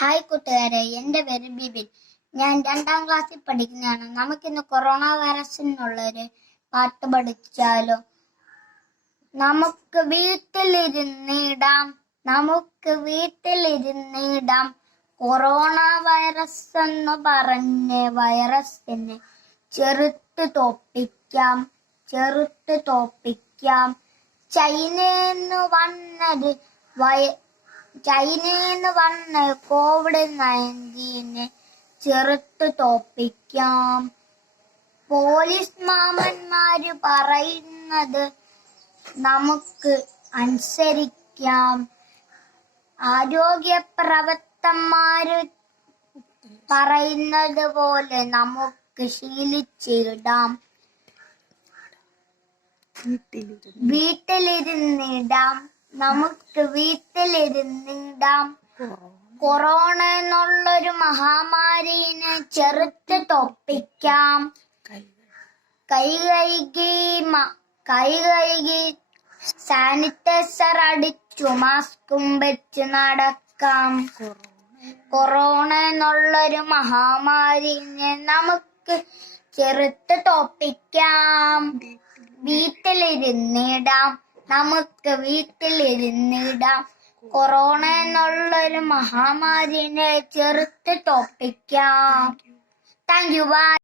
Hi കൂട്ടുകാരെ, എൻ്റെ പേര് ബിബിൻ. ഞാൻ 2ാം ക്ലാസ്സിൽ പഠിക്കുന്നതാണ്. നമുക്കിന്ന് കൊറോണ വൈറസിനുള്ളൊരു പാട്ട് പഠിച്ചാലോ? നമുക്ക് വീട്ടിലിരുന്നിടാം കൊറോണ വൈറസ് എന്ന് പറഞ്ഞ വൈറസിനെ ചെറുത്ത് തോപ്പിക്കാം. ചൈനയിൽ വന്ന COVID-19 ചെറുത്ത് തോപ്പിക്കാം. പോലീസ് മാമന്മാര് പറയുന്നത് നമുക്ക് അനുസരിക്കാം. ആരോഗ്യ പ്രവർത്തകന്മാര് പറയുന്നത് പോലെ നമുക്ക് ശീലിച്ചിടാം. നമുക്ക് വീട്ടിലിരുന്നിടാം കൊറോണ എന്നുള്ളൊരു മഹാമാരിനെ ചെറുത്ത് തോപ്പിക്കാം. കൈ കഴുകി സാനിറ്റൈസർ അടിച്ചു മാസ്കും വെച്ച് നടക്കാം. കൊറോണ എന്നുള്ളൊരു മഹാമാരിനെ നമുക്ക് ചെറുത്ത് തോപ്പിക്കാം. നമുക്ക് വീട്ടിലിരുന്നിടാം കൊറോണ എന്നുള്ളൊരു മഹാമാരിനെ ചെറുത്ത് തോപ്പിക്കാം. Thank you. ബൈ.